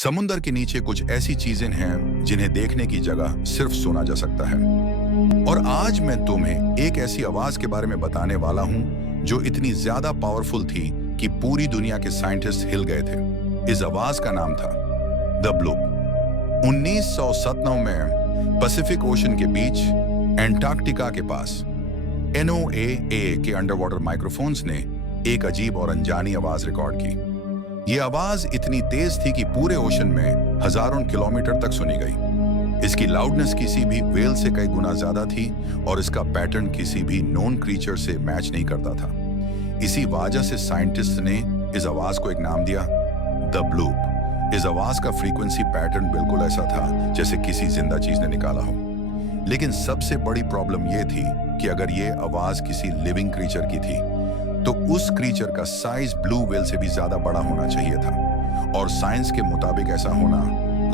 समुंदर के नीचे कुछ ऐसी चीजें हैं जिन्हें देखने की जगह सिर्फ सुना जा सकता है। और आज मैं तुम्हें एक ऐसी आवाज के बारे में बताने वाला हूं जो इतनी ज्यादा पावरफुल थी कि पूरी दुनिया के साइंटिस्ट हिल गए थे। इस आवाज का नाम था द ब्लूप। 1997 में पैसिफिक ओशन के बीच एंटार्क्टिका के पास NOAA के अंडर वाटर माइक्रोफोन्स ने एक अजीब और अनजानी आवाज रिकॉर्ड की। यह आवाज इतनी तेज थी कि पूरे ओशन में हजारों किलोमीटर तक सुनी गई। इसकी लाउडनेस किसी भी वेल से कई गुना ज्यादा थी और इसका पैटर्न किसी भी नोन क्रीचर से मैच नहीं करता था। इसी वजह से साइंटिस्ट ने इस आवाज को एक नाम दिया, द ब्लूप। इस आवाज का फ्रीक्वेंसी पैटर्न बिल्कुल ऐसा था जैसे किसी जिंदा चीज ने निकाला हो। लेकिन सबसे बड़ी प्रॉब्लम यह थी कि अगर यह आवाज किसी लिविंग क्रीचर की थी तो उस क्रीचर का साइज ब्लू व्हेल से भी ज्यादा बड़ा होना चाहिए था, और साइंस के मुताबिक ऐसा होना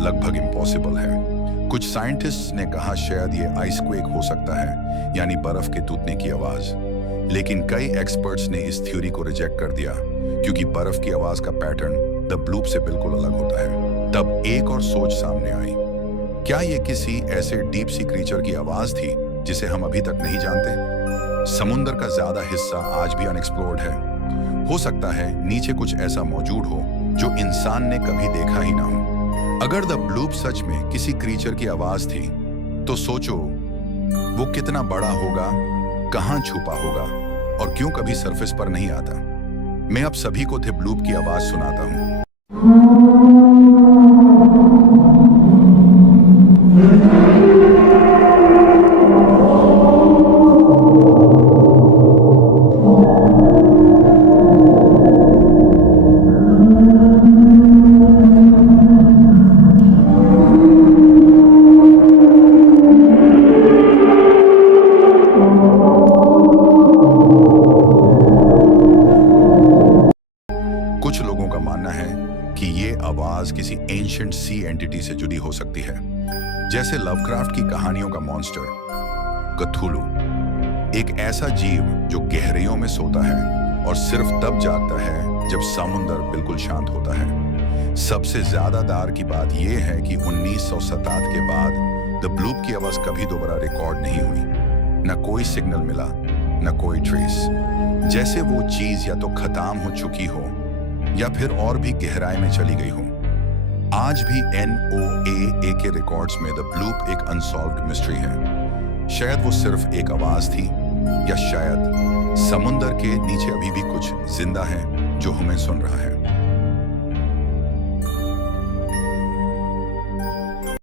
लगभग इम्पॉसिबल है। कुछ साइंटिस्ट्स ने कहा शायद ये आइसक्वेक हो सकता है, यानी बर्फ के टूटने की आवाज। लेकिन कई एक्सपर्ट्स ने इस थ्योरी को रिजेक्ट कर दिया क्योंकि बर्फ की आवाज का पैटर्न द ब्लूप से बिल्कुल अलग होता है। तब एक और सोच सामने आई, क्या ये किसी ऐसे डीप सी क्रीचर की आवाज थी जिसे हम अभी तक नहीं जानते? समुद्र का ज्यादा हिस्सा आज भी अनएक्सप्लोर्ड है। हो सकता है नीचे कुछ ऐसा मौजूद हो जो इंसान ने कभी देखा ही ना हो। अगर द ब्लूप सच में किसी क्रीचर की आवाज थी तो सोचो वो कितना बड़ा होगा, कहां छुपा होगा और क्यों कभी सरफेस पर नहीं आता। मैं अब सभी को द ब्लूप की आवाज सुनाता हूं। कुछ लोगों का मानना है कि ये आवाज किसी एंशिएंट सी एंटिटी से जुड़ी हो सकती है, जैसे लवक्राफ्ट की कहानियों का मॉन्स्टर कथुलू, एक ऐसा जीव जो गहराइयों में सोता है और सिर्फ तब जागता है जब समुद्र बिल्कुल शांत होता है। सबसे ज्यादा दार की बात यह है कि 1907 के बाद द ब्लूप की आवाज कभी दोबारा रिकॉर्ड नहीं हुई। न कोई सिग्नल मिला, न कोई ट्रेस, जैसे वो चीज या तो खत्म हो चुकी हो या फिर और भी गहराई में चली गई हो। आज भी NOAA के रिकॉर्ड्स में द ब्लूप एक अनसॉल्व्ड मिस्ट्री है। शायद वो सिर्फ एक आवाज थी, या शायद समुद्र के नीचे अभी भी कुछ जिंदा है जो हमें सुन रहा है।